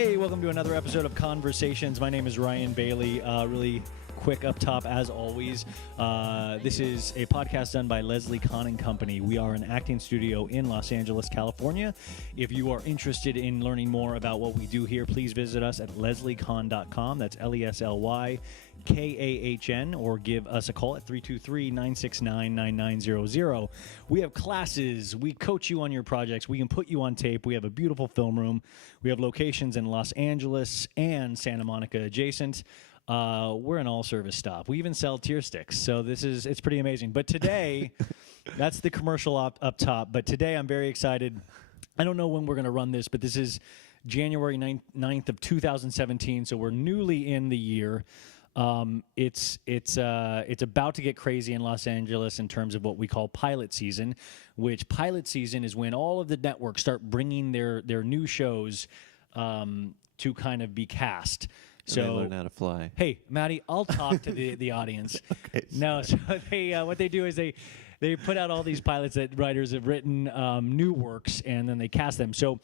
Hey, welcome to another episode of Kahnversations. My name is Ryan Bailey. Really quick up top, as always. This is a podcast done by Leslie Kahn and Company. We are an acting studio in Los Angeles, California. If you are interested in learning more about what we do here, please visit us at lesliekahn.com. That's LESLYKAHN, or give us a call at 323-969-9900. We have classes. We coach you on your projects. We can put you on tape. We have a beautiful film room. We have locations in Los Angeles and Santa Monica adjacent. We're an all-service stop. We even sell tear sticks, so it's pretty amazing. But today, that's the commercial up top. But today, I'm very excited. I don't know when we're going to run this, but this is January 9th of 2017, so we're newly in the year. It's about to get crazy in Los Angeles in terms of what we call pilot season, which pilot season is when all of the networks start bringing their new shows to kind of be cast. So they learn how to fly. Hey, Matty, I'll talk to the audience. Okay, no, so what they do is they put out all these pilots that writers have written, new works, and then they cast them. So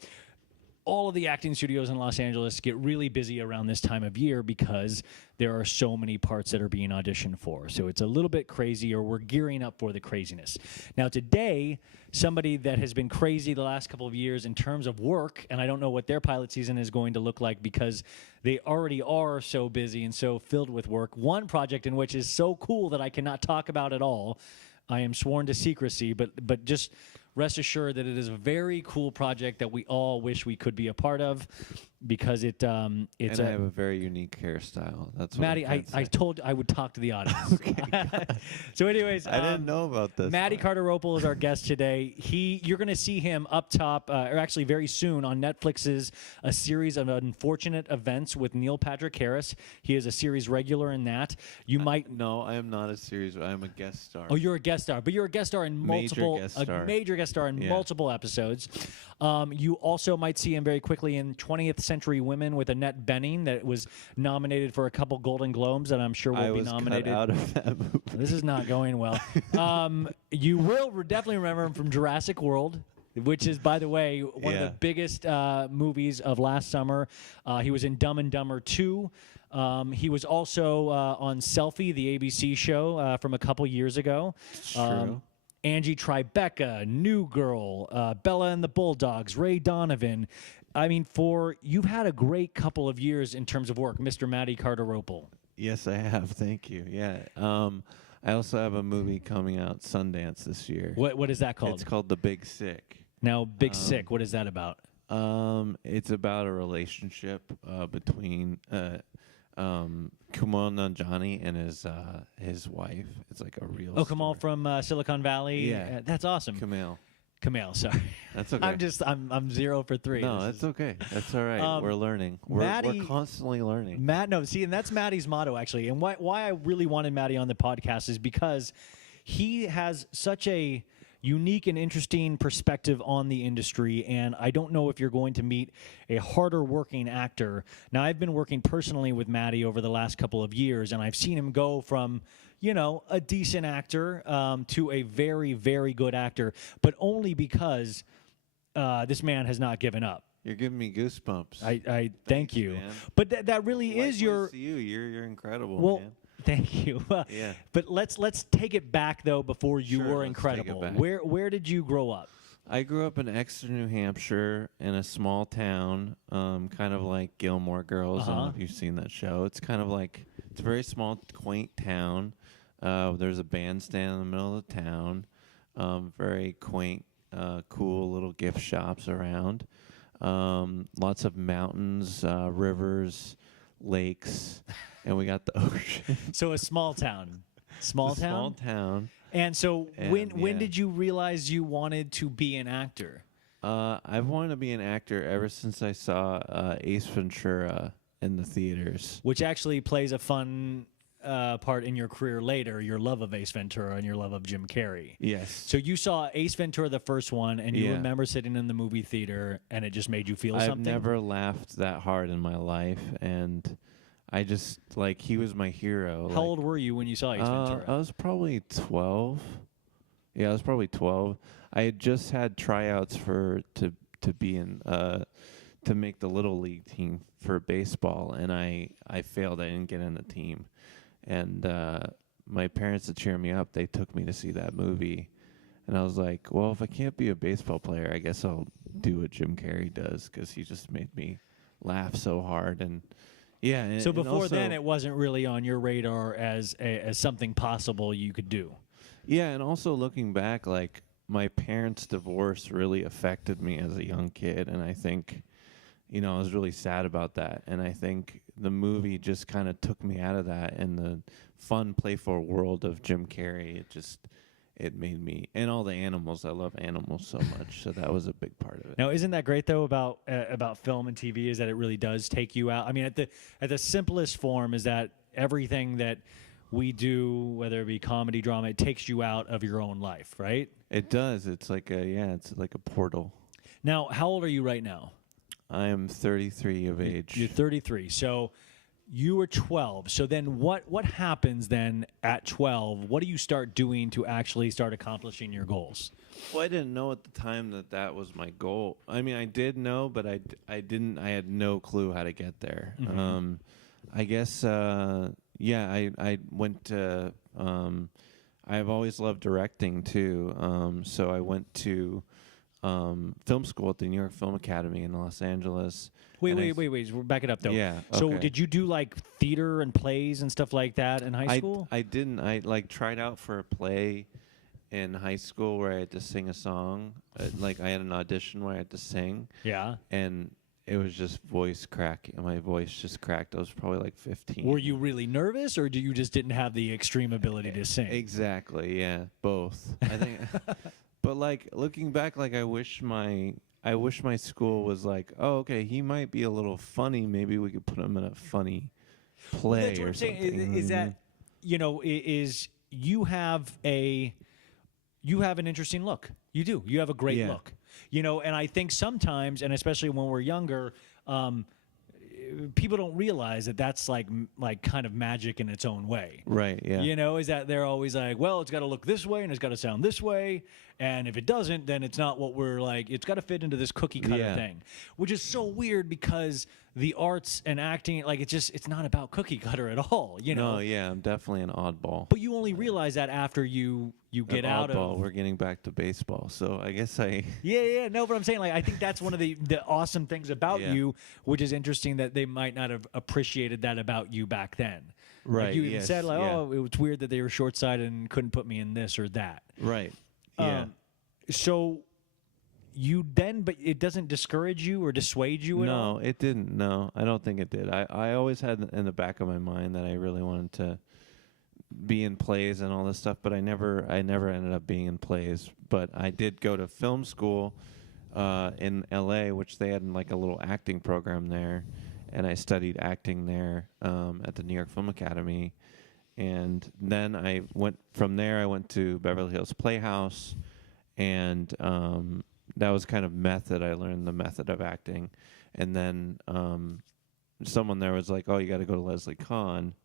all of the acting studios in Los Angeles get really busy around this time of year because there are so many parts that are being auditioned for. So it's a little bit crazy, or we're gearing up for the craziness. Now today, somebody that has been crazy the last couple of years in terms of work, and I don't know what their pilot season is going to look like because they already are so busy and so filled with work. One project in which is so cool that I cannot talk about at all. I am sworn to secrecy, but just rest assured that it is a very cool project that we all wish we could be a part of, because it's. And I have a very unique hairstyle. That's what Matty, I told you I would talk to the audience. Okay. So, anyways, I didn't know about this. Matty Cardarople is our guest today. You're going to see him up top, or actually very soon, on Netflix's A Series of Unfortunate Events with Neil Patrick Harris. He is a series regular in that. No, I am not a series. I am a guest star. Oh, you're a guest star, but you're a guest star in multiple, major guest star in multiple episodes. You also might see him very quickly in 20th Century Women with Annette Bening, that was nominated for a couple Golden Globes, and I'm sure will be nominated. Cut out of that movie. This is not going well. You will definitely remember him from Jurassic World, which is, by the way, one of the biggest movies of last summer. He was in Dumb and Dumber 2. He was also on Selfie, the ABC show from a couple years ago. True. Angie Tribeca, New Girl, Bella and the Bulldogs, Ray Donovan. I mean, you've had a great couple of years in terms of work, Mr. Matty Cardarople. Yes, I have. Thank you. Yeah. I also have a movie coming out Sundance this year. What is that called? It's called The Big Sick. Now, Big Sick, what is that about? It's about a relationship between Kumail Nanjiani and his wife. It's like a real. Oh, Kumail from Silicon Valley. Yeah, that's awesome. Kumail, sorry. That's okay. I'm 0 for 3. No, that's okay. That's all right. We're learning. We're constantly learning. And that's Matty's motto, actually. And why I really wanted Matty on the podcast is because he has such a unique and interesting perspective on the industry, and I don't know if you're going to meet a harder working actor. Now, I've been working personally with Matty over the last couple of years, and I've seen him go from, a decent actor to a very, very good actor, but only because this man has not given up. You're giving me goosebumps. I thank you. Man. But that really is your. You're incredible, man. Thank you. Yeah. But let's take it back though before you were incredible. Take it back. Where did you grow up? I grew up in Exeter, New Hampshire, in a small town, kind of like Gilmore Girls. I don't know if you've seen that show. It's kind of like, it's a very small, quaint town. There's a bandstand in the middle of the town. Very quaint, cool little gift shops around. Lots of mountains, rivers, lakes, and we got the ocean. So a small town. Small town. And so when did you realize you wanted to be an actor? I've wanted to be an actor ever since I saw Ace Ventura in the theaters. Which actually plays a fun part in your career later, your love of Ace Ventura and your love of Jim Carrey. Yes. So you saw Ace Ventura, the first one, and you remember sitting in the movie theater, and it just made you feel something? I've never laughed that hard in my life, and I just, he was my hero. How old were you when you saw Ace Ventura? I was probably 12. Yeah, I was probably 12. I had just had tryouts to be in to make the little league team for baseball, and I failed. I didn't get in the team, and my parents, to cheer me up, they took me to see that movie, and I was like, well, if I can't be a baseball player, I guess I'll do what Jim Carrey does, because he just made me laugh so hard. And yeah. And, so and before also, then, it wasn't really on your radar as something possible you could do. Yeah, and also looking back, like, my parents' divorce really affected me as a young kid, and I think, I was really sad about that. And I think the movie just kind of took me out of that, and the fun, playful world of Jim Carrey, it made me, and all the animals. I love animals so much, so that was a big part of it. Now, isn't that great though about film and TV? Is that it really does take you out? I mean, at the simplest form, is that everything that we do, whether it be comedy, drama, it takes you out of your own life, right? It does. It's like it's like a portal. Now, how old are you right now? I am 33 of age. You're 33. So you were 12. So then what happens then at 12? What do you start doing to actually start accomplishing your goals? Well, I didn't know at the time that was my goal. I mean, I did know, but I didn't. I had no clue how to get there. Mm-hmm. I guess, I went to, I've always loved directing too. So I went to film school at the New York Film Academy in Los Angeles. Wait. We're back it up though. Yeah. So okay. did you do like theater and plays and stuff like that in high school? I didn't. I tried out for a play in high school where I had to sing a song. I had an audition where I had to sing. Yeah. And it was just voice crack. My voice just cracked. I was probably like 15. Were you really nervous, or you just didn't have the extreme ability to sing? Exactly. Yeah, both. I think. But like looking back, like I wish my school was like, oh, okay, he might be a little funny. Maybe we could put him in a funny play That's what or I'm saying. something. Is that you have an interesting look. You do. You have a great look. And I think sometimes, and especially when we're younger, people don't realize that that's like kind of magic in its own way. Right, yeah. Is that they're always like, well, it's got to look this way and it's got to sound this way. And if it doesn't, then it's not what we're like. It's got to fit into this cookie cutter thing, which is so weird because the arts and acting, like it's not about cookie cutter at all. No, yeah, I'm definitely an oddball. But you only realize that after you get out of. We're getting back to baseball, so I guess I. Yeah. No, but I'm saying, like, I think that's one of the awesome things about you, which is interesting that they might not have appreciated that about you back then. Right. Like you even said, like, oh, it was weird that they were short-sighted and couldn't put me in this or that. Right. Yeah. So you then, but it doesn't discourage you or dissuade you at all? No, it didn't. No, I don't think it did. I always had in the back of my mind that I really wanted to be in plays and all this stuff, but I never ended up being in plays. But I did go to film school in LA, which they had like a little acting program there, and I studied acting there at the New York Film Academy. And then I went to Beverly Hills Playhouse, and that was kind of method. I learned the method of acting. And then someone there was like, oh, you got to go to Leslie Kahn.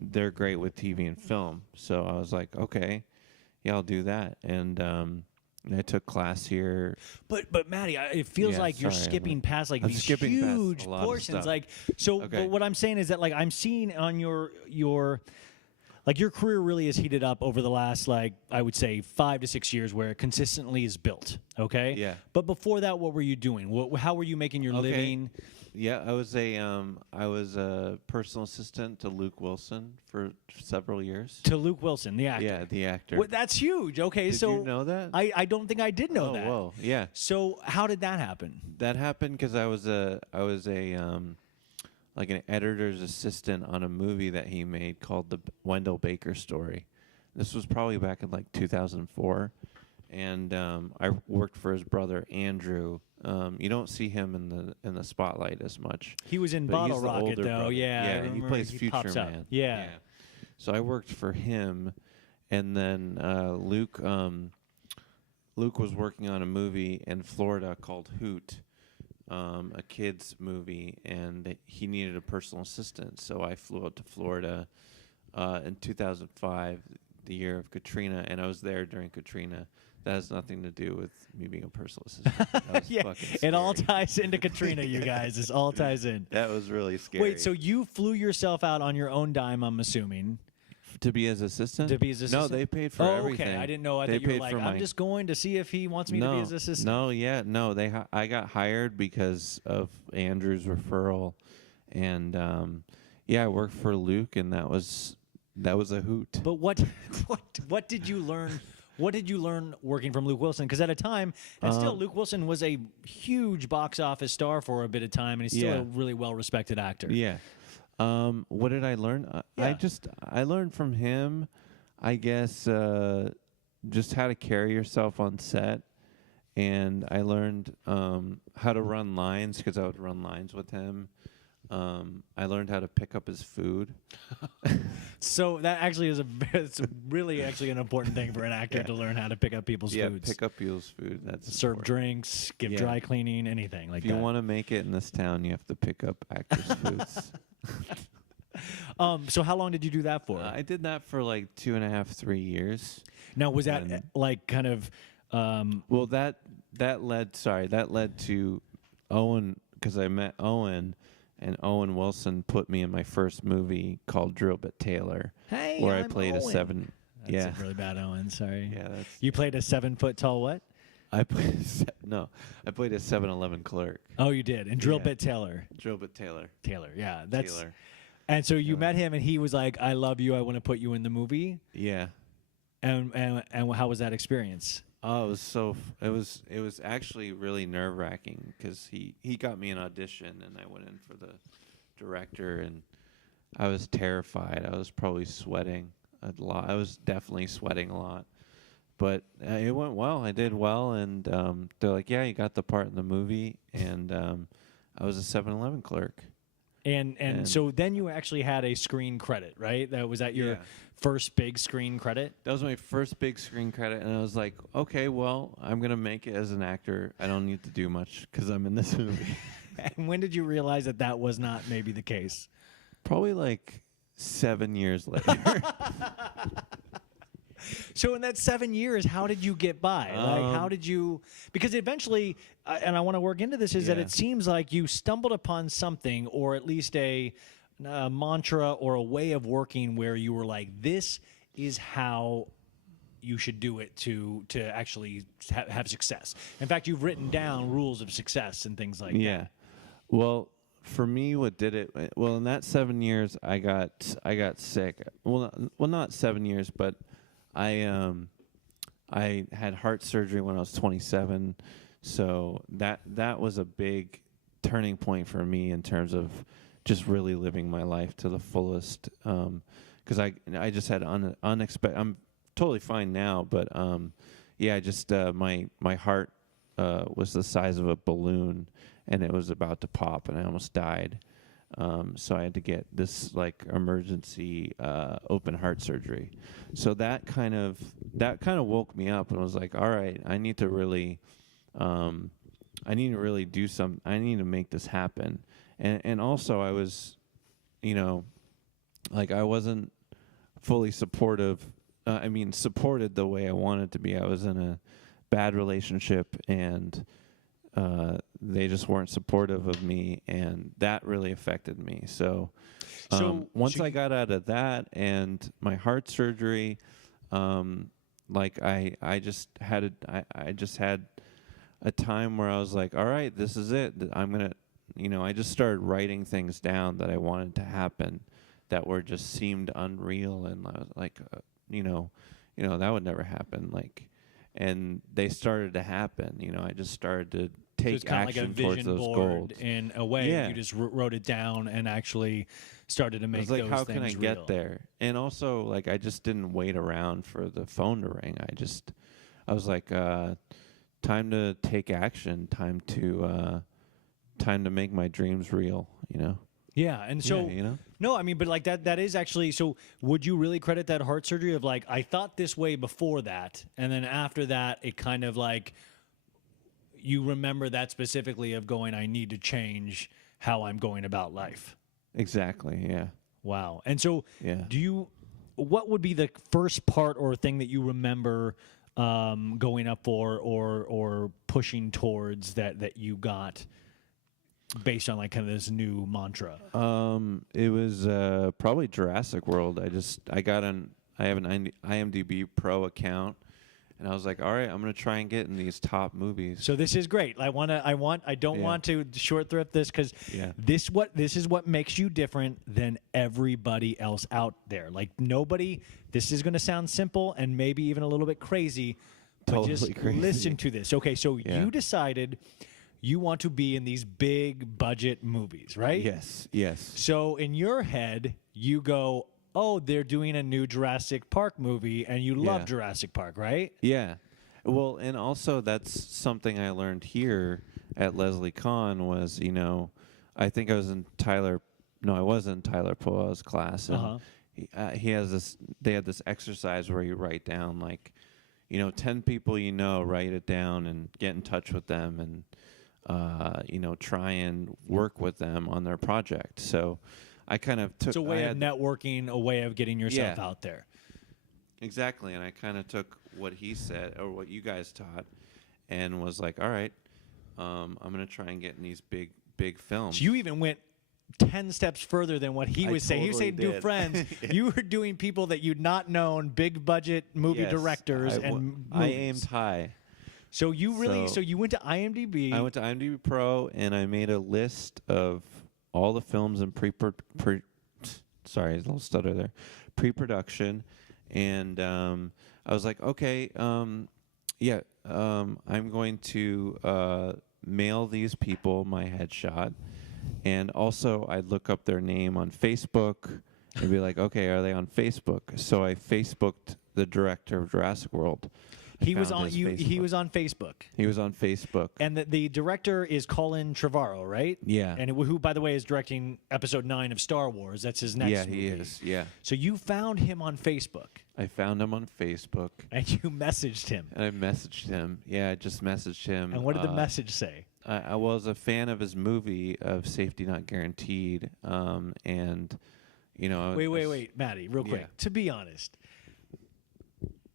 They're great with TV and film. So I was like, okay, yeah, I'll do that. And I took class here. But Matty, it feels like you're skipping past like these huge portions. Like, so but what I'm saying is that, like, I'm seeing on your like your career really has heated up over the last, like, I would say 5 to 6 years, where it consistently is built. Okay. Yeah. But before that, what were you doing? How were you making your living? Yeah, I was a personal assistant to Luke Wilson for several years. To Luke Wilson, the actor. Yeah, the actor. Well, that's huge. Okay, Did you know that? I don't think I did know that. Oh, whoa, yeah. So how did that happen? That happened because I was a like an editor's assistant on a movie that he made called The Wendell Baker Story. This was probably back in like 2004, and I worked for his brother Andrew. You don't see him in the spotlight as much. He was in Bottle Rocket, though. Brother. Yeah, he plays Future Man. Yeah. So I worked for him, and then Luke was working on a movie in Florida called Hoot, a kids movie, and he needed a personal assistant. So I flew out to Florida in 2005 the year of Katrina, and I was there during Katrina. That has nothing to do with me being a personal assistant. That was Yeah, fucking it all scary. ties into Katrina, you guys. This all ties in. That was really scary. Wait, so you flew yourself out on your own dime, I'm assuming, to be his assistant? to be his assistant? No, they paid for everything. Okay. I didn't know. I They thought you were paid like, for I'm my- just going to see if he wants me to be his assistant. No. I got hired because of Andrew's referral, and I worked for Luke, and that was a hoot. But what did you learn? What did you learn working from Luke Wilson? Because at a time, and still, Luke Wilson was a huge box office star for a bit of time, and he's still a really well-respected actor. Yeah. What did I learn? I learned from him, I guess, just how to carry yourself on set, and I learned how to run lines because I would run lines with him. I learned how to pick up his food. So that actually is it's really actually an important thing for an actor to learn how to pick up people's foods. Pick up people's food. That's serve important. drinks, give dry cleaning, anything like If that. you want to make it in this town, you have to pick up actors' foods. So how long did you do that for? I did that for like 2.5, 3 years. Now was that and- like kind of Well, that led to Owen, because I met Owen, and Owen Wilson put me in my first movie called Drill Bit Taylor, hey, where I I'm played Owen. a 7. That's a really bad Owen. Sorry. Yeah, that's. You played a 7-foot tall what? I played I played a 7-Eleven clerk. Oh, you did. And Drill Yeah. Bit Taylor. Drill Bit Taylor. Taylor. Yeah, that's. Taylor. And so you met him, and he was like, "I love you. I want to put you in the movie." Yeah. And how was that experience? Oh, it was it was actually really nerve-wracking because he got me an audition, and I went in for the director, and I was terrified. I was probably sweating a lot. I was definitely sweating a lot, but it went well. I did well, and they're like, "Yeah, you got the part in the movie," and I was a 7-Eleven clerk. And so then you actually had a screen credit, right? That was that your Yeah. first big screen credit? That was my first big screen credit, and I was like, "Okay, well, I'm gonna make it as an actor. I don't need to do much because I'm in this movie." And when did you realize that that was not maybe the case? Probably like 7 years later. So in that 7 years, how did you get by? Like, how did you? Because eventually, and I want to work into this, is that Yeah. it seems like you stumbled upon something, or at least a mantra or a way of working where you were like, "This is how you should do it to actually have success." In fact, you've written down rules of success and things like Yeah. that. Well, for me, what did it? Well, in that 7 years, I got sick. Well, not 7 years, but I had heart surgery when I was 27. So that was a big turning point for me in terms of just really living my life to the fullest. Because I just had unexpected. I'm totally fine now, but I just my heart was the size of a balloon, and it was about to pop, and I almost died. So I had to get this like emergency open heart surgery. So that kind of woke me up, and I was like, all right, I need to really do something. I need to make this happen. And also I was, like I wasn't fully supportive. Supported the way I wanted to be. I was in a bad relationship, and they just weren't supportive of me, and that really affected me. So once I got out of that and my heart surgery, I just had a time where I was like, all right, this is it. I'm gonna, I just started writing things down that I wanted to happen that were just seemed unreal, and I was like, that would never happen. Like, and they started to happen. I just started to take action towards those goals. In a way, you just wrote it down and actually started to make those things real. How can I get there? And also, like, I just didn't wait around for the phone to ring. I was like, time to take action. Time to make my dreams real. Yeah, and so no, I mean, but like that is actually. So would you really credit that heart surgery of like, I thought this way before that, and then after that, it kind of like, you remember that specifically of going, I need to change how I'm going about life. Exactly. Yeah. Wow. And so Yeah. do you, what would be the first part or thing that you remember going up for or pushing towards that you got based on like kind of this new mantra? It was probably Jurassic World. I have an IMDb Pro account, and I was like, all right, I'm gonna try and get in these top movies. So this is great. I don't want to short thrift this because this is what makes you different than everybody else out there. Like nobody. This is going to sound simple and maybe even a little bit crazy, but Totally just crazy. listen to this. Okay, so you decided you want to be in these big budget movies, right? Yes. So in your head, you go, oh, they're doing a new Jurassic Park movie, and you love Jurassic Park, right? Yeah. Well, and also that's something I learned here at Leslie Kahn was, I think I was in Tyler. No, I wasn't in Tyler Poe's class. And they had this exercise where you write down 10 people write it down and get in touch with them and try and work with them on their project. So I kind of took... It's a way of networking, a way of getting yourself out there. Exactly, and I kind of took what he said or what you guys taught and was like, all right, I'm going to try and get in these big films. So you even went 10 steps further than what he was saying. He was saying do friends. You were doing people that you'd not known, big budget movie directors. I aimed high. So you went to IMDb. I went to IMDb Pro, and I made a list of all the films in sorry, a little stutter there, pre-production, and I was like, okay, I'm going to mail these people my headshot, and also I'd look up their name on Facebook and be like, okay, are they on Facebook? So I Facebooked the director of Jurassic World. He was on Facebook. He was on Facebook. And the director is Colin Trevorrow, right? Yeah. And who, by the way, is directing Episode 9 of Star Wars. That's his next movie. Yeah, he is. Yeah. So you found him on Facebook. I found him on Facebook. And you messaged him. And I messaged him. Yeah, I just messaged him. And what did the message say? I was a fan of his movie of Safety Not Guaranteed. And, Wait, Matty, real quick. To be honest,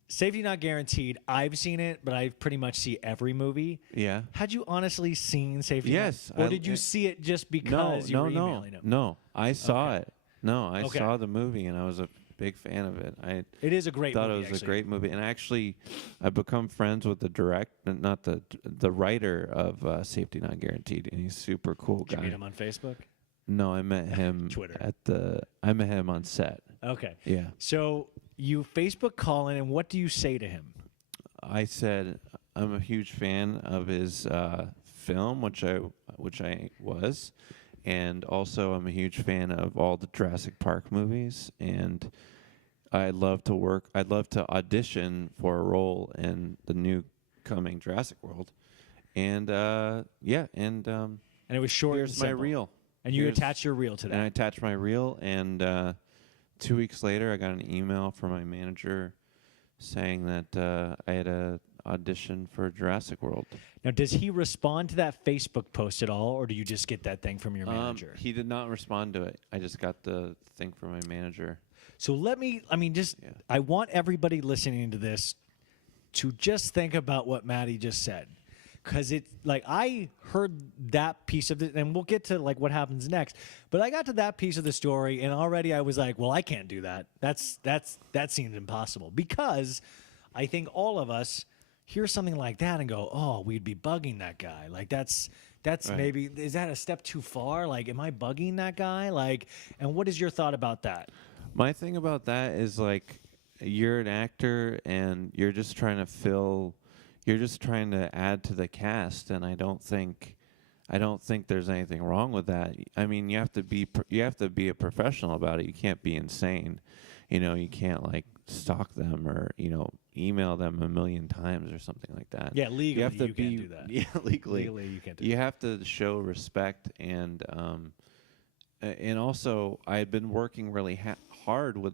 Safety Not Guaranteed, I've seen it, but I pretty much see every movie. Yeah. Had you honestly seen Safety Yes. Not? Or did you see it just because you were emailing him? No, I saw it. No, I saw the movie, and I was a big fan of it. It is a great movie, thought it was a great movie. And actually, I've become friends with the writer of Safety Not Guaranteed, and he's a super cool guy. Did you meet him on Facebook? No, I met him Twitter. I met him on set. Okay. Yeah. So you Facebook Colin, and what do you say to him? I said I'm a huge fan of his film, which I was, and also I'm a huge fan of all the Jurassic Park movies, and I'd love to audition for a role in the new coming Jurassic World, and and it was short. Here's my reel. And you attach your reel to that. And I attached my reel, and 2 weeks later, I got an email from my manager saying that I had a audition for Jurassic World. Now, does he respond to that Facebook post at all, or do you just get that thing from your manager? He did not respond to it. I just got the thing from my manager. So I want everybody listening to this to just think about what Matty just said. Because I heard that piece of it, and we'll get to what happens next. But I got to that piece of the story, and already I was like, well, I can't do that. That seems impossible. Because I think all of us hear something like that and go, oh, we'd be bugging that guy. That's right. Maybe, is that a step too far? Am I bugging that guy? And what is your thought about that? My thing about that is you're an actor and you're just trying to add to the cast, and I don't think there's anything wrong with that. I mean, you have to be a professional about it. You can't be insane. You can't stalk them or email them a million times or something like that. Yeah, legally you can't do that. Yeah, legally you can't do that. You have to show respect, and also I had been working really hard with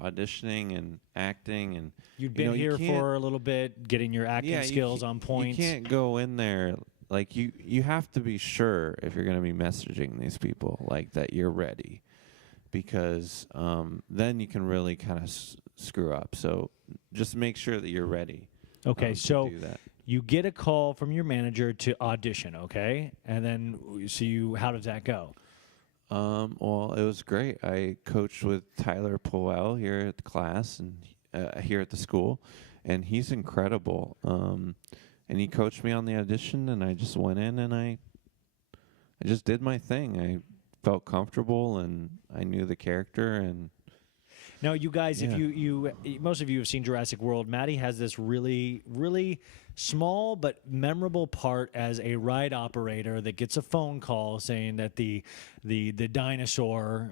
auditioning and acting, and you'd been here for a little bit, getting your acting skills on point. You can't go in there you have to be sure if you're going to be messaging these people that you're ready, because then you can really kind of screw up. So just make sure that you're ready. Okay, so to do that. you get a call from your manager to audition, okay? And then, how does that go? Well, it was great. I coached with Tyler Powell here at the class and here at the school, and he's incredible. And he coached me on the audition, and I just went in and I just did my thing. I felt comfortable, and I knew the character. And now, you guys, if you most of you have seen Jurassic World, Matty has this really, really small but memorable part as a ride operator that gets a phone call saying that the dinosaur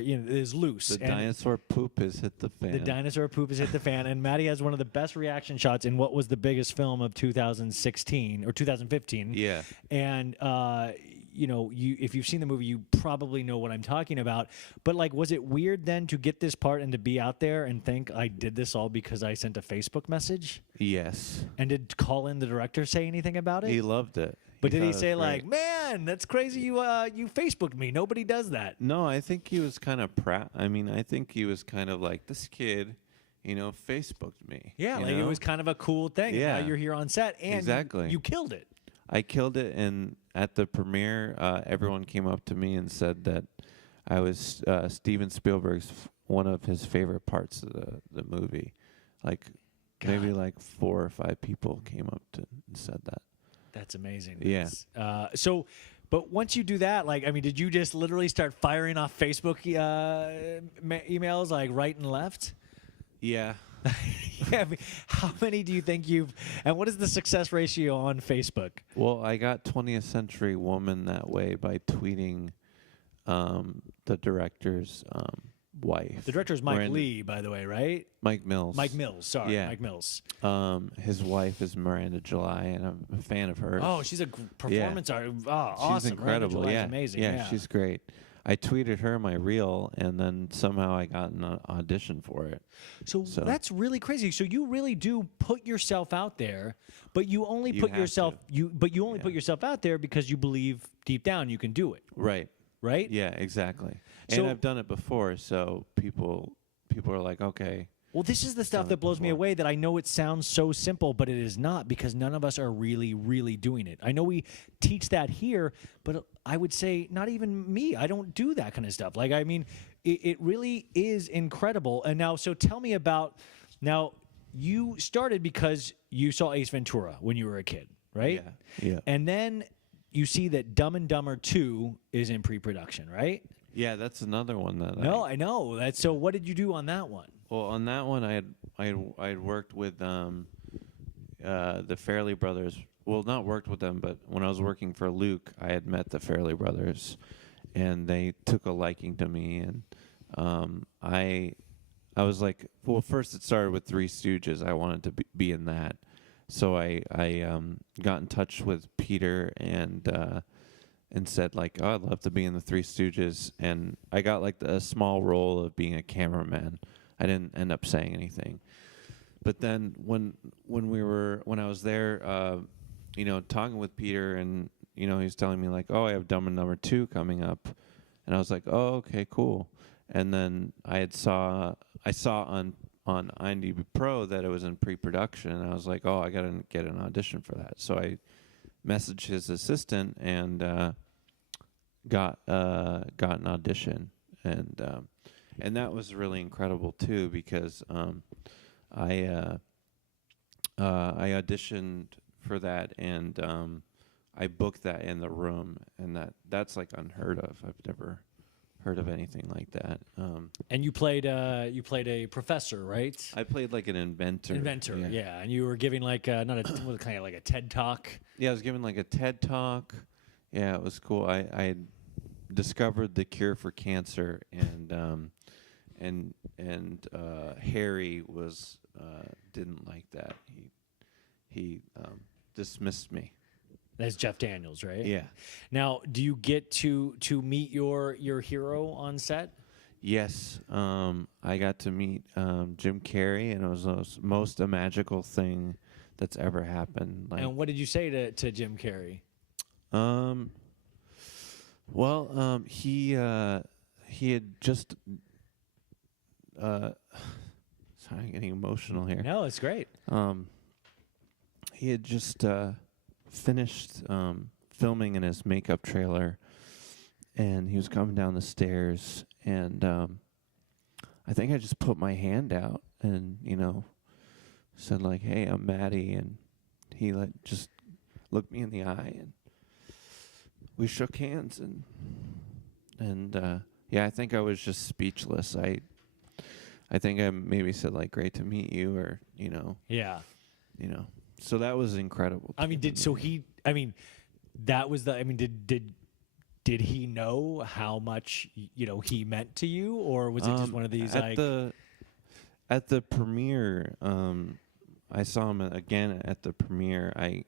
is loose. The dinosaur poop has hit the fan. The dinosaur poop has hit the fan, and Matty has one of the best reaction shots in what was the biggest film of 2016 or 2015. Yeah, and if you've seen the movie, you probably know what I'm talking about. But like, was it weird then to get this part and to be out there and think I did this all because I sent a Facebook message? Yes. And did Colin, the director, say anything about it? He loved it. But did he say like, "Man, that's crazy! You Facebooked me. Nobody does that." No, I think he was kind of proud. I mean, I think he was kind of like, this kid, Facebooked me. Yeah, like it was kind of a cool thing. Yeah, now you're here on set, and exactly. you killed it. I killed it, and at the premiere, everyone came up to me and said that I was Steven Spielberg's one of his favorite parts of the movie. Like, God. Maybe like 4 or 5 people came up and said that. That's amazing. Yeah. But once you do that, like, I mean, did you just literally start firing off Facebook emails like right and left? Yeah. Yeah. I mean, how many do you think and what is the success ratio on Facebook? Well, I got 20th Century Woman that way by tweeting the director's wife. The director is Mike Lee, by the way, right? Mike Mills. Mike Mills, sorry. Yeah. Mike Mills. His wife is Miranda July, and I'm a fan of hers. Oh, she's a performance artist. Oh, awesome. She's incredible. Miranda Yeah. Amazing. Yeah, she's great. I tweeted her my reel, and then somehow I got an audition for it. So that's really crazy. So you really do put yourself out there, but you only put yourself put yourself out there because you believe deep down you can do it. Right. Right? Yeah, exactly. So, and I've done it before, so people are like, okay. Well, this is the stuff that blows me away, that I know it sounds so simple, but it is not, because none of us are really, really doing it. I know we teach that here, but I would say not even me. I don't do that kind of stuff. Like, I mean, it really is incredible. And now, so tell me about, now, you started because you saw Ace Ventura when you were a kid, right? Yeah. And then you see that Dumb and Dumber 2 is in pre-production, right? Yeah, that's another one that I know. So what did you do on that one? Well, on that one, I had worked with the Farrelly brothers. Well, not worked with them, but when I was working for Luke, I had met the Farrelly brothers, and they took a liking to me. And I was like, well, first it started with Three Stooges. I wanted to be in that, so I got in touch with Peter and said like, oh, I'd love to be in the Three Stooges, and I got like a small role of being a cameraman. I didn't end up saying anything, but then when I was there, talking with Peter, and he was telling me like, oh, I have Dumb and Dumber 2 coming up, and I was like, oh, okay, cool. And then I saw on IMDb Pro that it was in pre-production, and I was like, oh, I gotta get an audition for that. So I messaged his assistant and got an audition, and that was really incredible too, because I auditioned for that, and I booked that in the room, and that's like unheard of. I've never heard of anything like that. And you played a professor, right? I played like an inventor. Yeah. And you were giving like kind of like a TED talk. Yeah, I was giving like a TED talk. Yeah, it was cool. I had discovered the cure for cancer, and Harry didn't like that. He dismissed me. That's Jeff Daniels, right? Yeah. Now, do you get to meet your hero on set? Yes. I got to meet Jim Carrey, and it was the most magical thing that's ever happened. Like, and what did you say to Jim Carrey? Well, he had just sorry, I'm getting emotional here. No, it's great. He had just finished filming in his makeup trailer, and he was coming down the stairs, and I think I just put my hand out and, said like, "Hey, I'm Matty," and he just looked me in the eye, and we shook hands, and yeah, I think I was just speechless. I think I maybe said like, "Great to meet you," or Yeah. So that was incredible. I mean, that was did he know how much he meant to you, or was it just one of these at the premiere? I saw him again at the premiere. I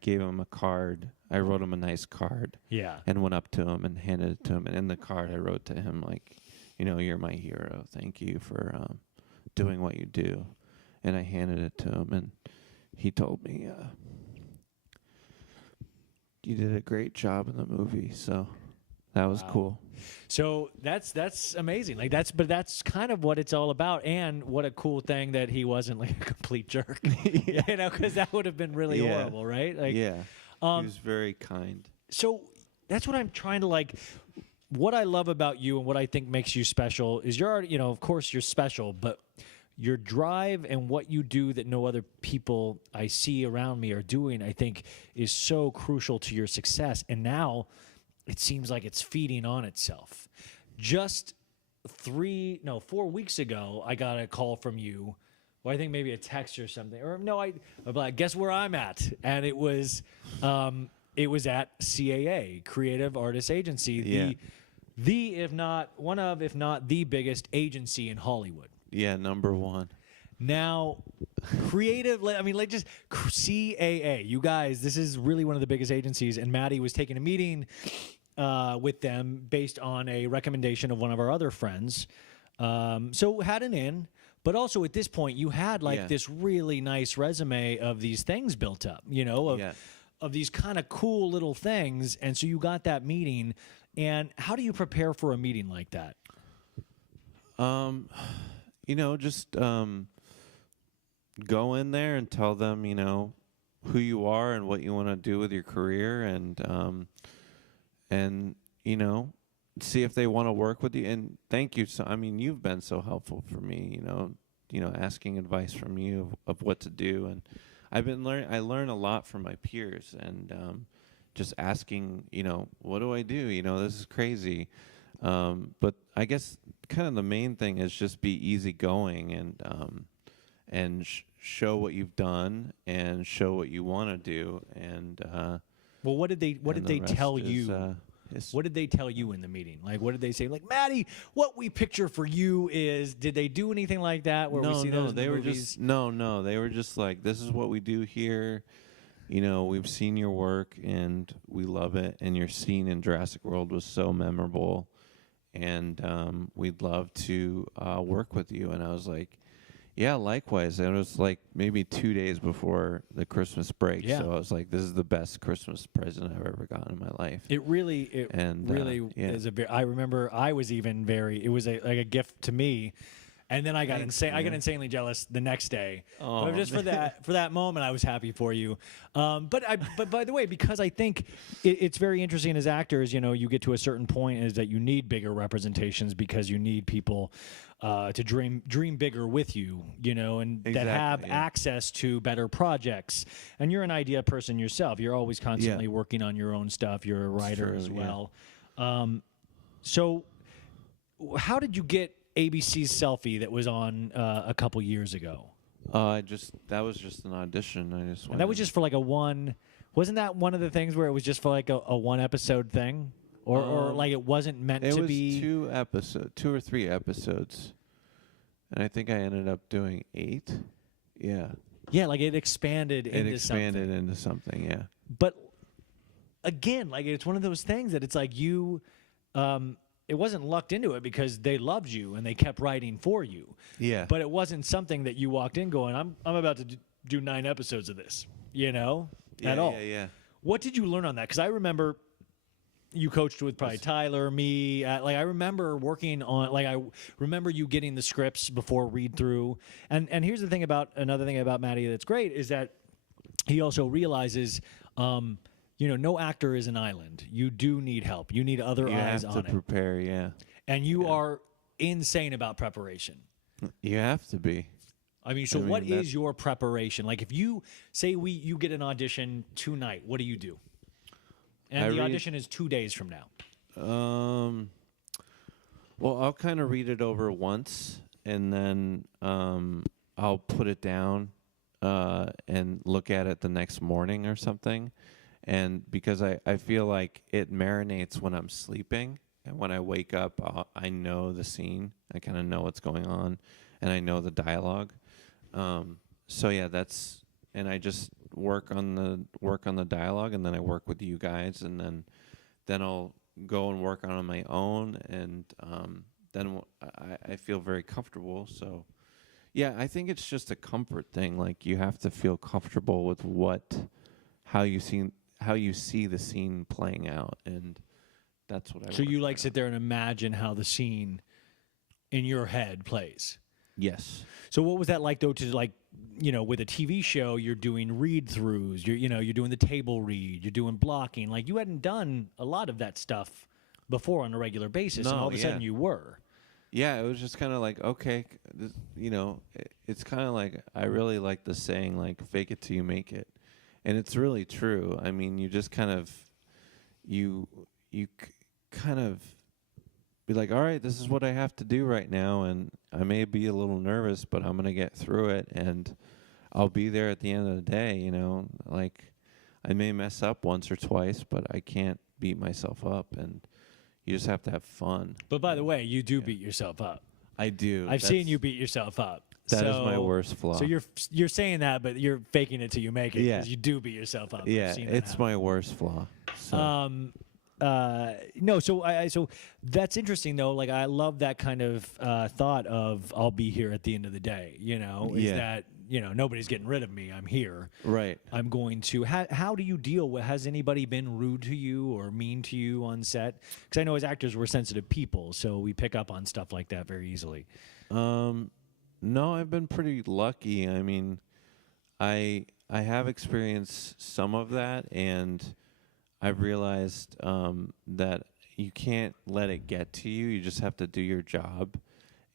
gave him a card. I wrote him a nice card. Yeah. And went up to him and handed it to him. And in the card, I wrote to him like, "You're my hero. Thank you for doing what you do." And I handed it to him, and he told me, "You did a great job in the movie." So that was cool. So that's amazing. Like that's kind of what it's all about, and what a cool thing that he wasn't like a complete jerk. Because that would have been really horrible, right? Like, yeah. He was very kind. So that's what I'm trying to like. What I love about you and what I think makes you special is you're already, of course you're special, but your drive and what you do that no other people I see around me are doing, I think, is so crucial to your success. And now it seems like it's feeding on itself. Just 4 weeks ago, I got a call from you, or I think maybe a text or something. Or no, I'm like, guess where I'm at? And it was at CAA, Creative Artists Agency, if not the biggest agency in Hollywood. Yeah, number one. Now, just CAA. You guys, this is really one of the biggest agencies, and Matty was taking a meeting with them based on a recommendation of one of our other friends. So had an in, but also at this point, you had this really nice resume of these things built up, of these kind of cool little things, and so you got that meeting. And how do you prepare for a meeting like that? Just go in there and tell them, who you are and what you want to do with your career, and see if they want to work with you. And thank you. So, you've been so helpful for me, asking advice from you of what to do. And I learn a lot from my peers, and just asking, what do I do? This is crazy. But I guess kind of the main thing is just be easygoing and show what you've done and show what you want to do. And well, what did they tell you? What did they tell you in the meeting? Like, what did they say? Like, Matty, what we picture for you is. Did they do anything like that? Where we see those in the movies? They were just like, this is what we do here. We've seen your work and we love it. And your scene in Jurassic World was so memorable. And we'd love to work with you. And I was like, yeah, likewise. And it was like maybe 2 days before the Christmas break. Yeah. So I was like, this is the best Christmas present I've ever gotten in my life. It really is I remember I was even it was like a gift to me. And then I got insanely jealous the next day. Oh, but just for that moment, I was happy for you. But by the way, because I think it's very interesting as actors, you get to a certain point is that you need bigger representations because you need people to dream bigger with you, and that have access to better projects. And you're an idea person yourself. You're always constantly working on your own stuff. You're a writer as well. So how did you get ABC's Selfie that was on a couple years ago? That was just an audition. And that was just for like wasn't that one of the things where it was just for like a one episode thing? Or like it wasn't meant to be? It was 2 or 3 episodes. And I think I ended up doing 8. Yeah. Yeah, like it expanded into something, yeah. But again, like it's one of those things that it's like you it wasn't lucked into it because they loved you and they kept writing for you. Yeah. But it wasn't something that you walked in going, I'm about to do 9 episodes of this, at all. Yeah. What did you learn on that? Because I remember you coached with probably Tyler, me. Like I remember working on, like I remember you getting the scripts before read through. And here's the thing about another thing about Matty that's great is that he also realizes, no actor is an island. You do need help. You need other eyes on it. You have to prepare, yeah. And you are insane about preparation. You have to be. I mean, what is your preparation? Like if you say you get an audition tonight, what do you do? And the audition is 2 days from now. Well, I'll kind of read it over once, and then I'll put it down and look at it the next morning or something. And because I feel like it marinates when I'm sleeping, and when I wake up, I know the scene. I kind of know what's going on, and I know the dialogue. So yeah, and I just work on the dialogue, and then I work with you guys, and then I'll go and work on my own, and then I feel very comfortable. So yeah, I think it's just a comfort thing. Like you have to feel comfortable with how you see the scene playing out, and that's what I. So you like sit there and imagine how the scene in your head plays. Yes. So what was that like though? To like, with a TV show, you're doing read-throughs. You're doing the table read. You're doing blocking. Like you hadn't done a lot of that stuff before on a regular basis, and all of a sudden you were. Yeah, it was just kind of like, okay, it's kind of like I really like the saying like "fake it till you make it," and it's really true. I mean, you just kind of you kind of be like, all right, this is what I have to do right now, and I may be a little nervous, but I'm gonna get through it, and I'll be there at the end of the day. Like I may mess up once or twice, but I can't beat myself up, and you just have to have fun. But by the way, you do beat yourself up. I do. I've seen you beat yourself up. That is my worst flaw. So you're saying that, but you're faking it till you make it. Yeah. Because you do beat yourself up. Yeah, it's my worst flaw. So. No, so that's interesting though. Like I love that kind of thought of I'll be here at the end of the day. Is that nobody's getting rid of me. I'm here. Right. I'm going to. How do you deal with? Has anybody been rude to you or mean to you on set? Because I know as actors we're sensitive people, so we pick up on stuff like that very easily. No, I've been pretty lucky. I mean, I have experienced some of that, and I've realized that you can't let it get to you. You just have to do your job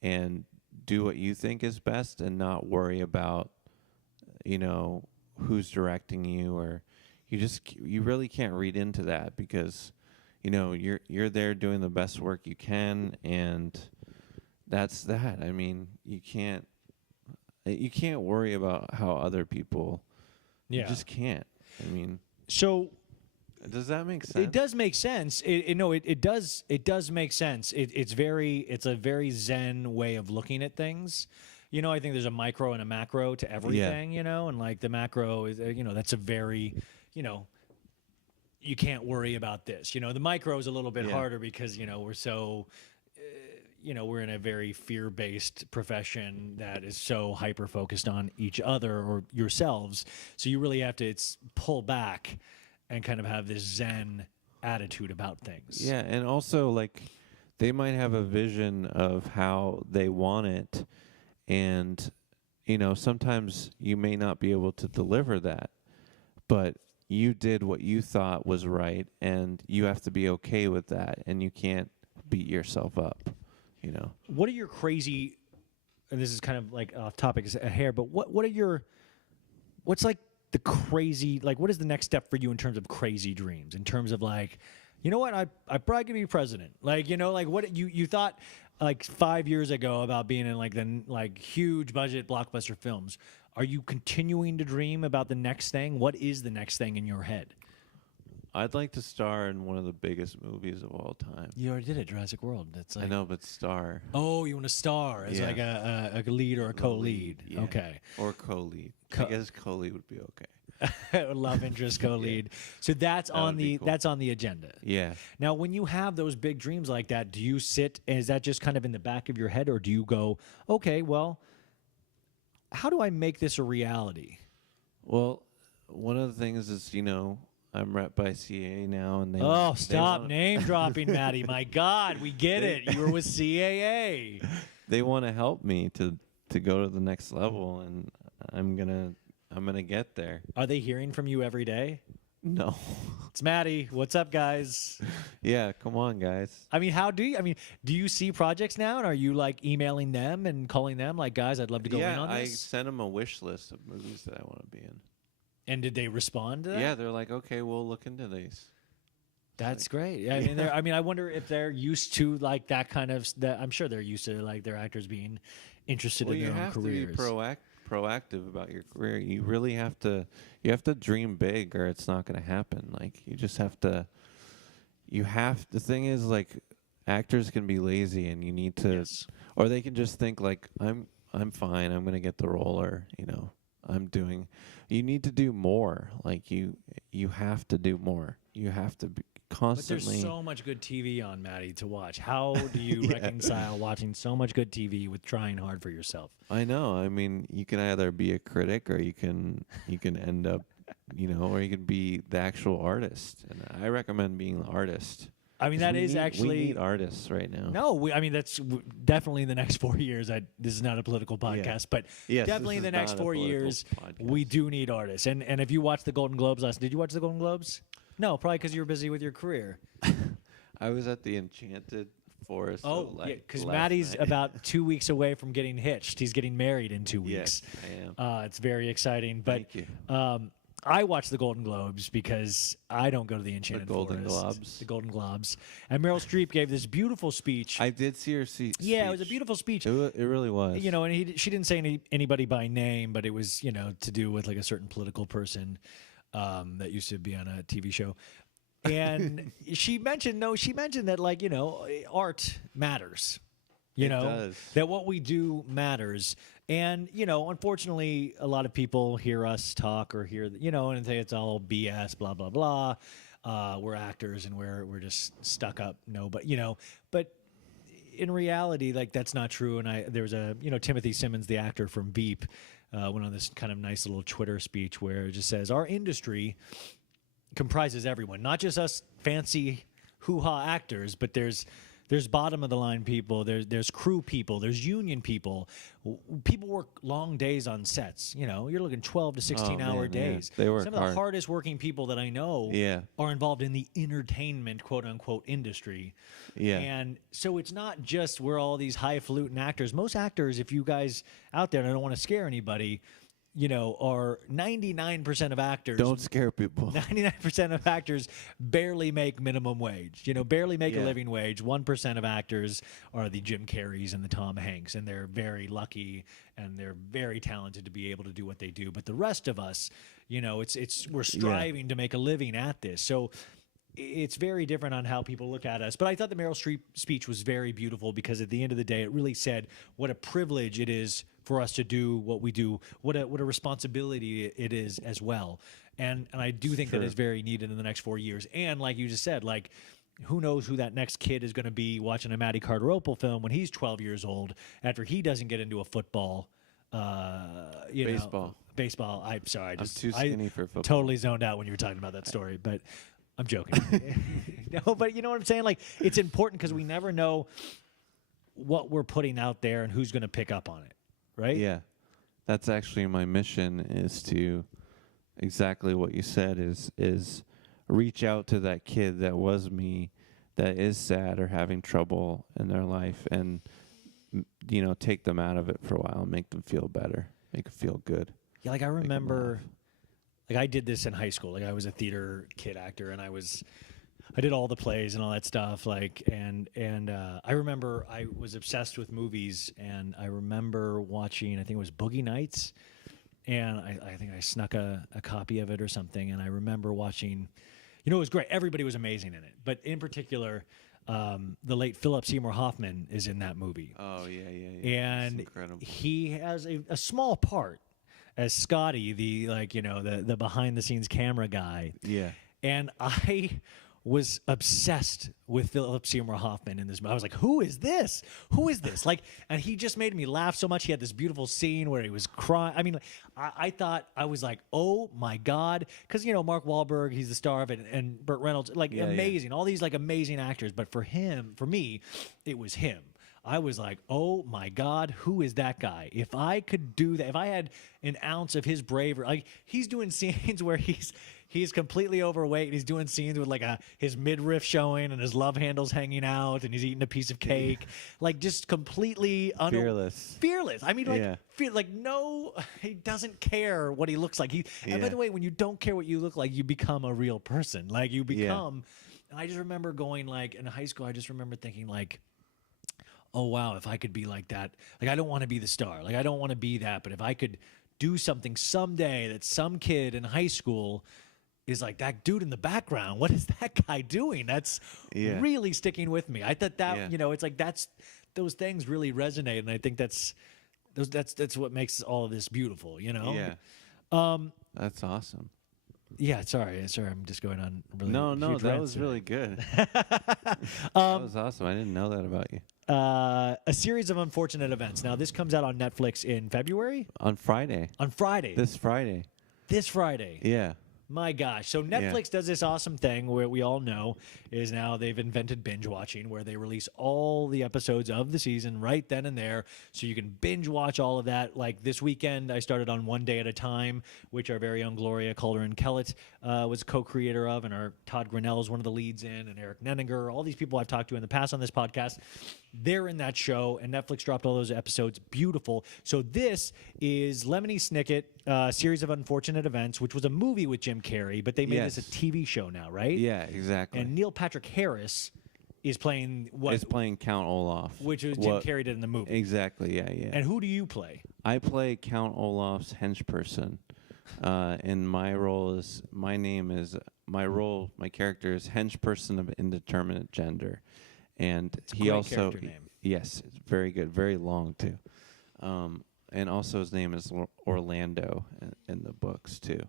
and do what you think is best, and not worry about, who's directing you, or you really can't read into that, because, you're there doing the best work you can, and that's that. I mean, you can't worry about how other people. Yeah. You just can't. I mean. So. Does that make sense? It does make sense. It does make sense. It's a very zen way of looking at things. I think there's a micro and a macro to everything. And like the macro is, that's a very, you can't worry about this. The micro is a little bit harder because we're so, we're in a very fear-based profession that is so hyper-focused on each other or yourselves. So you really have to pull back and kind of have this zen attitude about things. Yeah, and also like they might have a vision of how they want it, and sometimes you may not be able to deliver that, but you did what you thought was right, and you have to be okay with that, and you can't beat yourself up. What are your crazy? And this is kind of like off topic, is a hair, but what's like the crazy, like what is the next step for you in terms of crazy dreams, in terms of like, I probably could be president, like like what you thought like 5 years ago about being in like the huge budget blockbuster films. Are you continuing to dream about the next thing? What is the next thing in your head? I'd like to star in one of the biggest movies of all time. You already did it, Jurassic World. That's like, I know, but star. Oh, you want to star as like a lead or a co-lead? Yeah. Okay. Or co-lead. I guess co-lead would be okay. Love interest co-lead. So that's on the cool. That's on the agenda. Yeah. Now, when you have those big dreams like that, do you sit? Is that just kind of in the back of your head, or do you go, okay, well, how do I make this a reality? Well, one of the things is I'm rep by CAA now, and they Oh, they stop wanna- name dropping, Matty. My God, we get it. You were with CAA. They want to help me to go to the next level, and I'm gonna get there. Are they hearing from you every day? No. It's Matty. What's up, guys? Yeah, come on, guys. I mean, do you see projects now, and are you like emailing them and calling them like, guys, I'd love to go in on I this? sent them a wish list of movies that I want to be in. And did they respond to that? Yeah, they're like, okay, we'll look into these. That's great. I mean, I wonder if they're used to like that kind of. I'm sure they're used to like their actors being interested Well, in you their own have to careers. be proactive about your career. You really have to. You have to dream big, or it's not going to happen. Like you just have to. The thing is, like, actors can be lazy, and you need to, Yes. or they can just think like, I'm fine. I'm going to get the role, or I'm doing. You need to do more. Like you have to do more. You have to be But constantly. there's so much good TV on, Matty, to watch. How do you Yeah. reconcile watching so much good TV with trying hard for yourself? I know. I mean, you can either be a critic, or you can end up, or you can be the actual artist. And I recommend being the artist. I mean, 'Cause that is actually. we need artists right now. No, I mean that's definitely in the next 4 years. This is not a political podcast, but Yes, definitely in this the is next not a 4 political years, podcast. we do need artists. And if you watched the Golden Globes did you watch the Golden Globes? No, probably because you were busy with your career. I was at the Enchanted Forest. Oh, yeah, because last Matty's night. about 2 weeks away from getting hitched. He's getting married in 2 weeks. Yes, I am. It's very exciting. But Thank you. I watch the Golden Globes because I don't go to the Enchanted Golden Forest. Globes. The Golden Globes. And Meryl Streep gave this beautiful speech. I did see her speech. Yeah, it was a beautiful speech. It really was. And she didn't say anybody by name, but it was, to do with like a certain political person that used to be on a TV show. And she mentioned that like, art matters. It does. That what we do matters. And, unfortunately, a lot of people hear us talk or hear, and say it's all BS, blah, blah, blah. We're actors and we're just stuck up. No, but in reality, like that's not true. And there was Timothy Simmons, the actor from Veep, went on this kind of nice little Twitter speech where it just says, our industry comprises everyone, not just us fancy hoo-ha actors, but there's bottom of the line people, there's crew people, there's union people. People work long days on sets. You're looking 12 to 16-hour man, yeah. days. They work Some of the hard. hardest working people that I know Yeah. are involved in the entertainment, quote unquote, industry. Yeah. And so it's not just we're all these highfalutin actors. Most actors, if you guys out there, and I don't want to scare anybody, are 99% of actors. Don't scare people. 99% of actors barely make minimum wage. Barely make a Yeah. living wage. 1% of actors are the Jim Carreys and the Tom Hanks, and they're very lucky and they're very talented to be able to do what they do. But the rest of us, we're striving to make a living at this. So it's very different on how people look at us. But I thought the Meryl Streep speech was very beautiful because at the end of the day, it really said what a privilege it is for us to do what we do, what a responsibility it is as well. And I do think that is very needed in the next 4 years. And like you just said, like, who knows who that next kid is going to be watching a Matty Cardarople film when he's 12 years old after he doesn't get into a football. Baseball. I'm sorry. I'm too skinny for football. Totally zoned out when you were talking about that story, but I'm joking. No, but you know what I'm saying? Like, it's important because we never know what we're putting out there and who's going to pick up on it, right? Yeah. That's actually my mission, is to exactly what you said, is reach out to that kid that was me, that is sad or having trouble in their life, and take them out of it for a while and make them feel better, make them feel good. Yeah, like I remember, like I did this in high school. Like I was a theater kid actor, and I did all the plays and all that stuff. Like, and I remember I was obsessed with movies, and I remember watching, I think it was Boogie Nights, and I think I snuck a copy of it or something. And I remember watching, it was great. Everybody was amazing in it, but in particular, the late Philip Seymour Hoffman is in that movie. Oh yeah. And That's incredible. he has a small part as Scotty, the behind the scenes camera guy. Yeah. And I was obsessed with Philip Seymour Hoffman in this movie. I was like, who is this? Who is this? Like, and he just made me laugh so much. He had this beautiful scene where he was crying. I mean, I thought, I was like, oh my God. Because, you know, Mark Wahlberg, he's the star of it, and Burt Reynolds, like amazing. All these like amazing actors. But for me, it was him. I was like, oh my God, who is that guy? If I could do that, if I had an ounce of his bravery, like he's doing scenes where he's completely overweight and he's doing scenes with like his midriff showing and his love handles hanging out and he's eating a piece of cake, like just completely fearless. I mean, like no, he doesn't care what he looks like. And by the way, when you don't care what you look like, you become a real person. Like you become. And I just remember going like in high school. I just remember thinking like, oh wow, if I could be like that. Like I don't want to be the star. Like I don't want to be that. But if I could do something someday that some kid in high school is like, that dude in the background, what is that guy doing? That's really sticking with me. I thought that, you know, it's like those things really resonate, and I think that's what makes all of this beautiful, you know? Yeah. That's awesome. Yeah, sorry, I'm just going on. Really no, that was really good. That was awesome. I didn't know that about you. A series of unfortunate events. Now, this comes out on Netflix in February? On Friday. On Friday. This Friday. This Friday. Yeah. My gosh. So Netflix does this awesome thing where we all know is now they've invented binge watching, where they release all the episodes of the season right then and there. So you can binge watch all of that. Like this weekend, I started on One Day at a Time, which our very own Gloria Calderon-Kellett was co-creator of, and our Todd Grinnell is one of the leads in, and Eric Nenninger, all these people I've talked to in the past on this podcast. They're in that show, and Netflix dropped all those episodes. Beautiful. So this is Lemony Snicket, Series of Unfortunate Events, which was a movie with Jim Carrey, but they made this a TV show now, right? Yeah, exactly. And Neil Patrick Harris is playing what? Is playing Count Olaf, which was Jim Carrey did in the movie. Exactly. Yeah. And who do you play? I play Count Olaf's henchperson, and my character is henchperson of indeterminate gender, and he also character name. Yes, it's very good, very long too, and also his name is Orlando in the books too.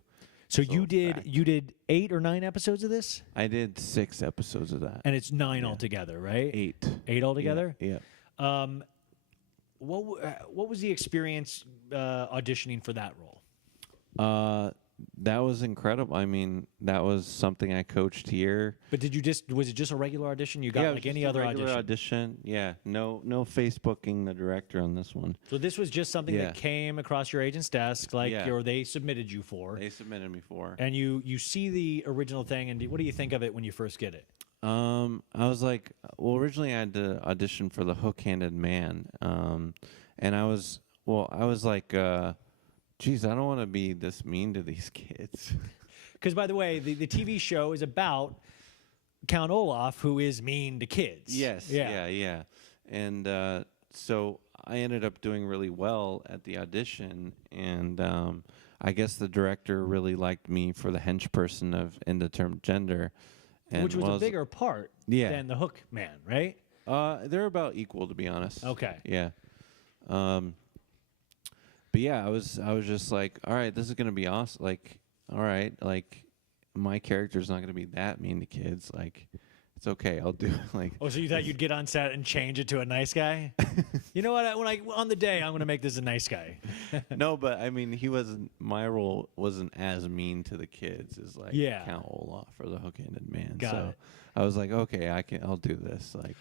So you did 8 or 9 episodes of this? I did 6 episodes of that. And it's 9 altogether, right? 8. 8 altogether? Yeah. What was the experience auditioning for that role? That was incredible. I mean, that was something I coached here. But was it just a regular audition? You got like any other audition? Yeah. No Facebooking the director on this one. So this was just something that came across your agent's desk, or they submitted you for. They submitted me for. And you see the original thing, and what do you think of it when you first get it? I was like, well, originally I had to audition for the Hook-Handed Man, and I was like, geez, I don't want to be this mean to these kids. Because, by the way, the TV show is about Count Olaf, who is mean to kids. Yes. Yeah. And so I ended up doing really well at the audition, and I guess the director really liked me for the henchperson of indeterminate gender. Which was a bigger part than the Hook Man, right? They're about equal, to be honest. Okay. Yeah. But yeah, I was just like, all right, this is gonna be awesome. Like, all right, like my character's not gonna be that mean to kids. Like, it's okay, I'll do it. Like, oh, so you thought you'd get on set and change it to a nice guy? You know what? On the day, I'm gonna make this a nice guy. No, but I mean, my role wasn't as mean to the kids as like Count Olaf or the Hook-Handed Man. Got it. I was like, okay, I'll do this. Like.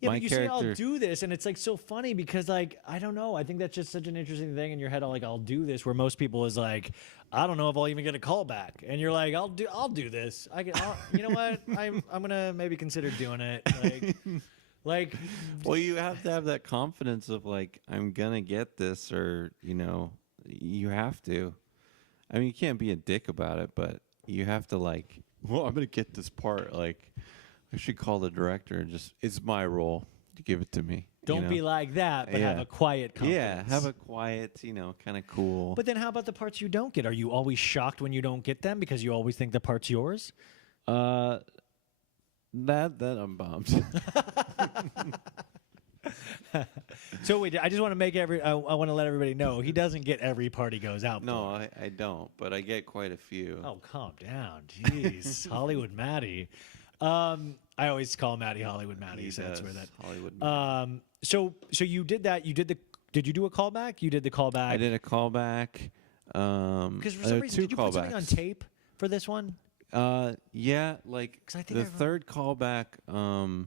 Yeah, but you say I'll do this, and it's like so funny because like I don't know, I think that's just such an interesting thing in your head. I'll do this, where most people is like, I don't know if I'll even get a call back, and you're like, I'll do this. You know what? I'm gonna maybe consider doing it. Like, well, you have to have that confidence of like I'm gonna get this, or you have to. I mean, you can't be a dick about it, but you have to like, well, I'm gonna get this part, like. I should call the director and it's my role to give it to me. Don't be like that, but have a quiet confidence. Yeah, have a quiet, kind of cool. But then how about the parts you don't get? Are you always shocked when you don't get them because you always think the part's yours? That I'm bummed. So wait, I just want to I want to let everybody know he doesn't get every part he goes out. No, I don't, but I get quite a few. Oh, calm down. Jeez. Hollywood Matty. I always call Matty Hollywood Matty, He so that's where does, that. Hollywood. So you did that. You did the. Did you do a callback? You did the callback. I did a callback. Because for some reason, two did you put something on callbacks. tape for this one? Yeah, like 'Cause I think the I remember- third callback,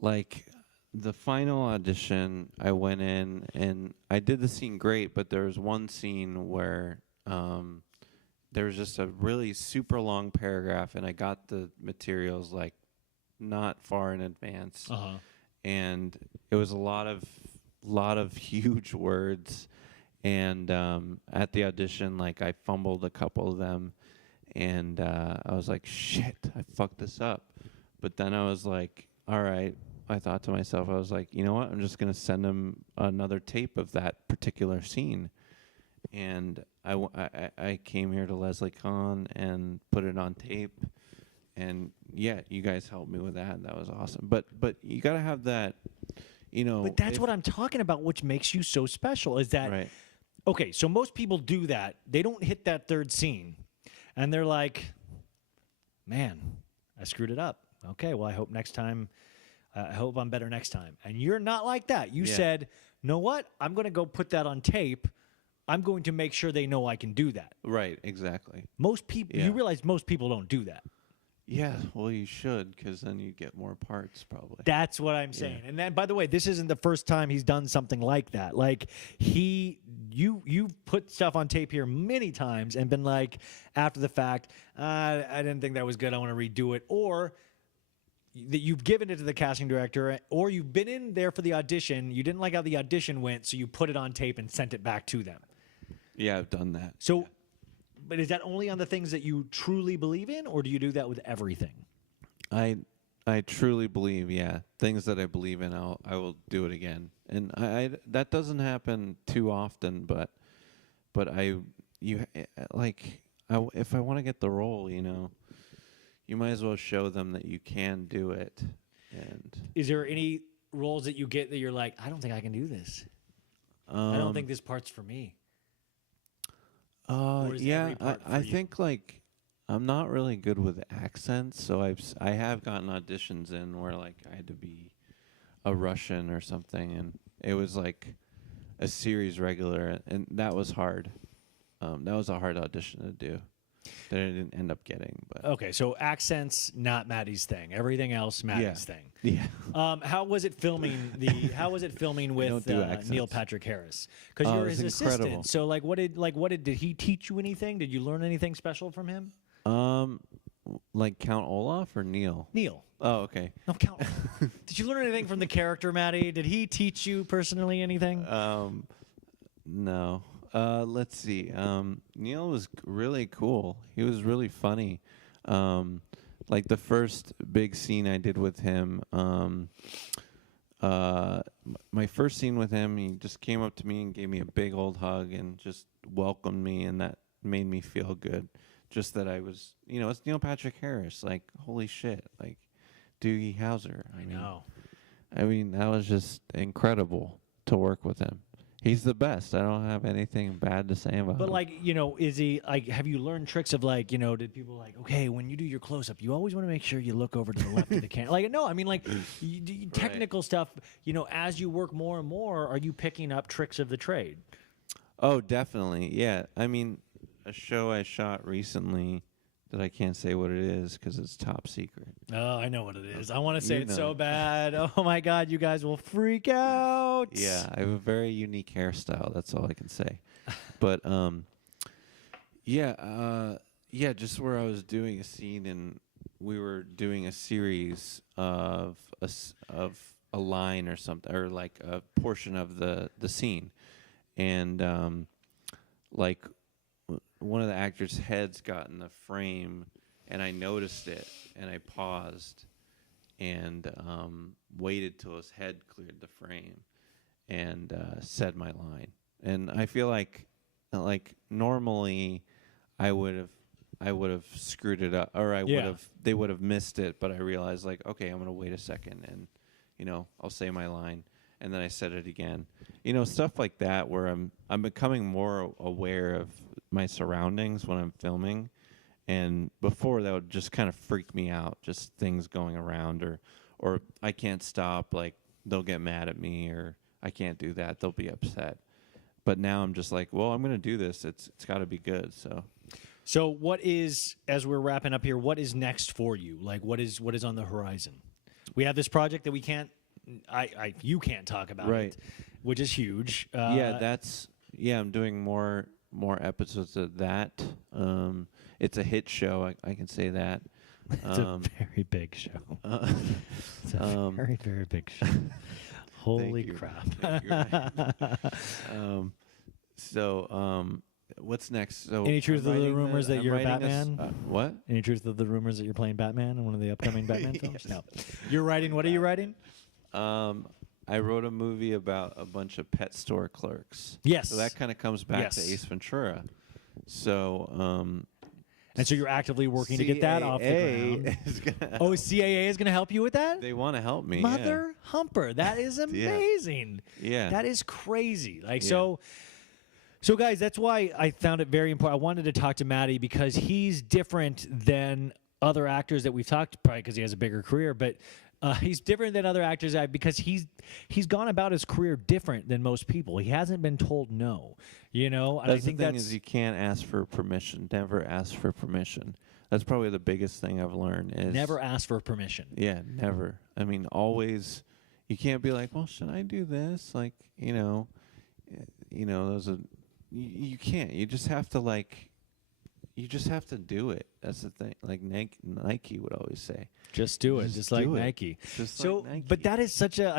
like the final audition, I went in and I did the scene great, but there was one scene where there was just a really super long paragraph, and I got the materials like not far in advance, and it was a lot of huge words, and at the audition, like I fumbled a couple of them. And I was like, shit, I fucked this up. But then I was like, all right. I thought to myself, I was like, you know what? I'm just going to send him another tape of that particular scene. And I came here to Leslie Kahn and put it on tape. And, yeah, you guys helped me with that. That was awesome. But you got to have that, you know. But that's what I'm talking about, which makes you so special, is that, Right. okay, so most people do that. They don't hit that third scene. And they're like, man, I screwed it up. Okay, well, I hope next time, I hope I'm better next time. And you're not like that. You said, know what? I'm going to go put that on tape. I'm going to make sure they know I can do that. Right, exactly. Most people, you realize most people don't do that. Yeah, well, you should, because then you get more parts, probably. That's what I'm saying. And then, by the way, this isn't the first time he's done something like that. Like you've put stuff on tape here many times and been like, after the fact, I didn't think that was good. I want to redo it. Or that you've given it to the casting director, or you've been in there for the audition. You didn't like how the audition went, so you put it on tape and sent it back to them. Yeah, I've done that. So, but is that only on the things that you truly believe in, or do you do that with everything? I truly believe, things that I believe in, I will do it again, and I that doesn't happen too often, but if I want to get the role, you know, you might as well show them that you can do it. And is there any roles that you get that you're like, I don't think I can do this. I don't think this part's for me. Yeah, I think like I'm not really good with accents, so I have gotten auditions in where like I had to be a Russian or something, and it was like a series regular, and that was hard. That was a hard audition to do that I didn't end up getting. But okay, so accents not Matty's thing. Everything else Matty's thing. Yeah. How was it filming with Neil Patrick Harris? Because you're his incredible. assistant. So did he teach you anything? Did you learn anything special from him? Like Count Olaf or Neil? Neil. Oh, okay. No, Count. Did you learn anything from the character, Matty? Did he teach you personally anything? No. Let's see. Neil was really cool. He was really funny. Like the first big scene I did with him, my first scene with him, he just came up to me and gave me a big old hug and just welcomed me, and that made me feel good. Just that I was, you know, it's Neil Patrick Harris. Like, holy shit. Like, Doogie Howser. I mean, that was just incredible to work with him. He's the best. I don't have anything bad to say about him. But like, you know, is he like? Have you learned tricks of like, you know, did people like, okay, when you do your close up, you always want to make sure you look over to the left of the camera. Like, no, I mean, like, technical stuff. You know, as you work more and more, are you picking up tricks of the trade? Oh, definitely. Yeah. I mean, a show I shot recently that I can't say what it is because it's top secret. Oh, I know what it is. I want to say You it know so it. bad. Oh my God, you guys will freak out. Yeah, I have a very unique hairstyle. That's all I can say. But just where I was doing a scene and we were doing a series of a line or something, or like a portion of the scene, and like one of the actors' heads got in the frame, and I noticed it, and I paused and waited till his head cleared the frame and said my line. And I feel like normally I would have screwed it up, or they would have missed it, but I realized like, okay, I'm gonna wait a second and, you know, I'll say my line, and then I said it again. You know, stuff like that where I'm becoming more aware of my surroundings when I'm filming, And before, that would just kind of freak me out, just things going around, or I can't stop, like they'll get mad at me, or I can't do that, they'll be upset. But now I'm just like, well, I'm going to do this. It's got to be good. So what is, as we're wrapping up here, what is next for you? Like what is on the horizon? We have this project that we can't, you can't talk about it, which is huge. I'm doing more episodes of that. It's a hit show, I can say that. It's a very big show. It's a very, very big show. Holy crap. What's next? So any truth of the rumors that you're Batman? What? Any truth of the rumors that you're playing Batman in one of the upcoming Batman films? Yes. No. You're writing, what are you writing? I wrote a movie about a bunch of pet store clerks. Yes. So that kind of comes back to Ace Ventura. So, and so you're actively working to get that off the ground. CAA is going to help you with that? They want to help me. Mother humper. That is amazing. Yeah. That is crazy. So guys, that's why I found it very important. I wanted to talk to Matty because he's different than other actors that we've talked, probably because he has a bigger career, but he's different than other actors because he's gone about his career different than most people. He hasn't been told no, And I think the thing is you can't ask for permission. Never ask for permission. That's probably the biggest thing I've learned is never ask for permission. Yeah, never. I mean, always. You can't be like, well, should I do this? Like, those are. You can't. You just have to you just have to do it. That's the thing. Like Nike would always say. Just do it. Just like Nike. But that is such a,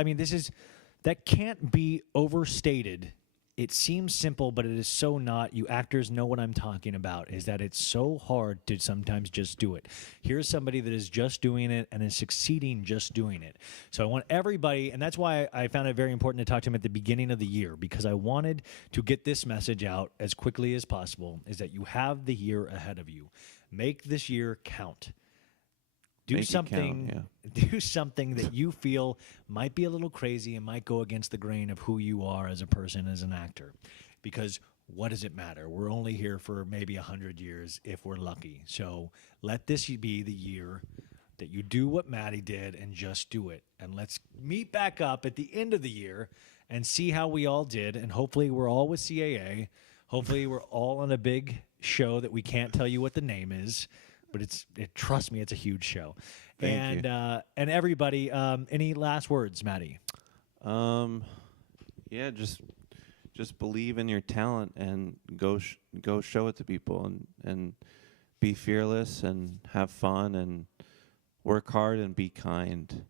that can't be overstated. It seems simple, but it is so not. You actors know what I'm talking about, is that it's so hard to sometimes just do it. Here's somebody that is just doing it and is succeeding just doing it. So I want everybody, and that's why I found it very important to talk to him at the beginning of the year, because I wanted to get this message out as quickly as possible, is that you have the year ahead of you. Make this year count. Do something that you feel might be a little crazy and might go against the grain of who you are as a person, as an actor. Because what does it matter? We're only here for maybe 100 years if we're lucky. So let this be the year that you do what Matty did and just do it. And let's meet back up at the end of the year and see how we all did. And hopefully we're all with CAA. Hopefully we're all on a big show that we can't tell you what the name is. But trust me, it's a huge show. Thank you. And everybody, any last words, Matty? Just believe in your talent and go show it to people and be fearless and have fun and work hard and be kind,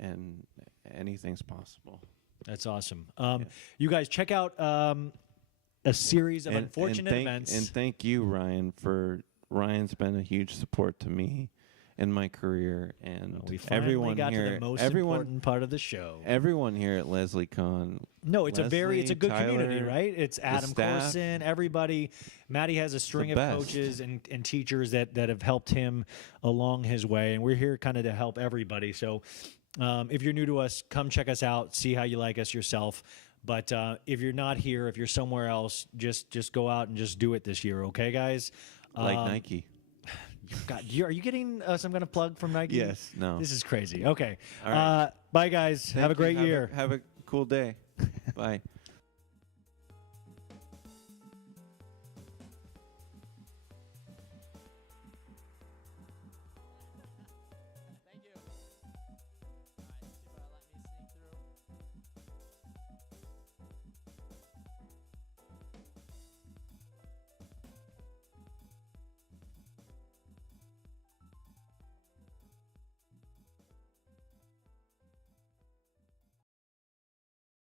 and anything's possible. That's awesome. You guys check out a series of unfortunate events. And thank you, Ryan, Ryan's been a huge support to me in my career, and we finally got to the most important part of the show. Everyone here at Leslie Kahn. No, it's Leslie, it's a good Tyler, community, right? It's Adam Corson, everybody. Matty has a string of coaches and teachers that have helped him along his way, and we're here kind of to help everybody. So if you're new to us, come check us out, see how you like us yourself. But if you're not here, if you're somewhere else, just go out and just do it this year, okay, guys? Like Nike. God, are you getting some kind of plug from Nike? Yes. No. This is crazy. Okay. All right. Bye, guys. Have a great year. Have a cool day. Bye.